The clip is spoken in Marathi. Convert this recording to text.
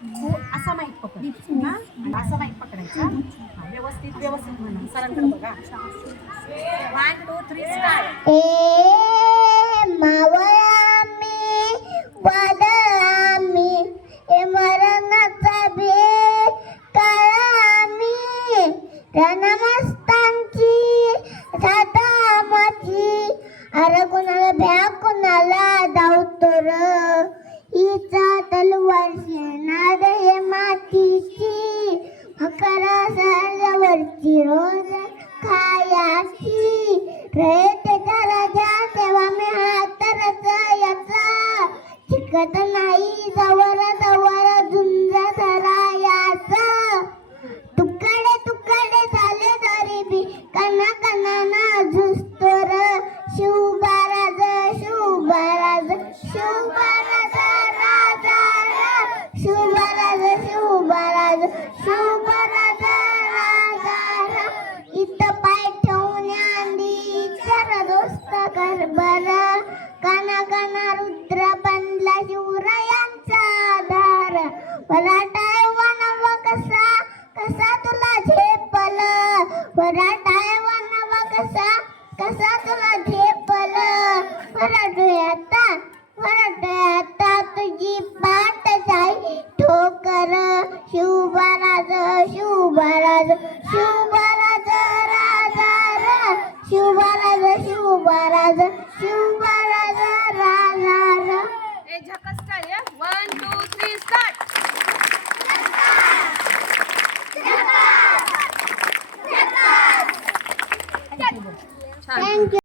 तू असा माईक पकड हा असा माईक पकडायचा व्यवस्थित व्यवस्थित म्हणा सरांकडे बघा 1 2 3 स्टार्ट ए मावळा मी वादळा मी ए मरणाचा भेद काळा मी रणमस्तांची सातामाची अरे कोणाला भ्या कोणाला धावतो र हिचा तलवार शेणाद हे मातीची हकारा सरवरची रोज खायाची रयतेचा राजा तेव्हा मी हातरच याचा शिकत नाही जवळ जवळ झुंज धरायाचा तुकडे तुकडे झाले तरी बी कणा कणाना झुसतो र शिवबाराज शिवबाराज शिवबाराज राजा शिवबाराज शिवबाराज शिवबाराज राजा इथं पाय ठेवून अंडी चर दोस्त कर बर काना काना रुद्र बनला शिवरायांचा आधार वराटाय वनव कसा कसा तुला झेपल वराटाय वनव कसा कसा तुला झेपल वराटोयाता तुझी पाठ जाई ठोकर शिवबाराज शिवबाराज शिवबाराज राजा शिवबाराज शिवबाराज शिवबाराज राजा ए झकास टाळी 1 2 3 स्टार्ट थँक्यू